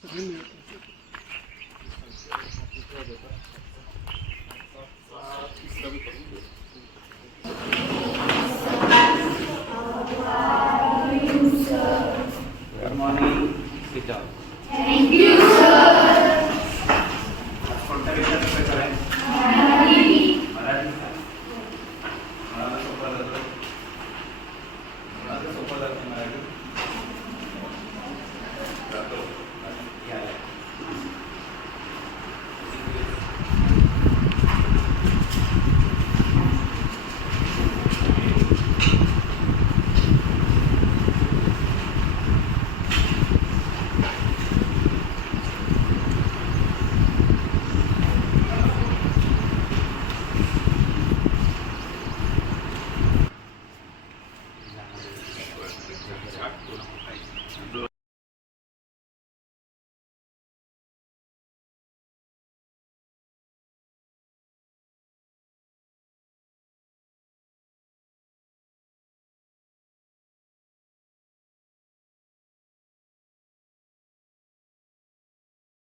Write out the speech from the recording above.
Good morning. Sit down. Thank you. ックの、はい、ルーの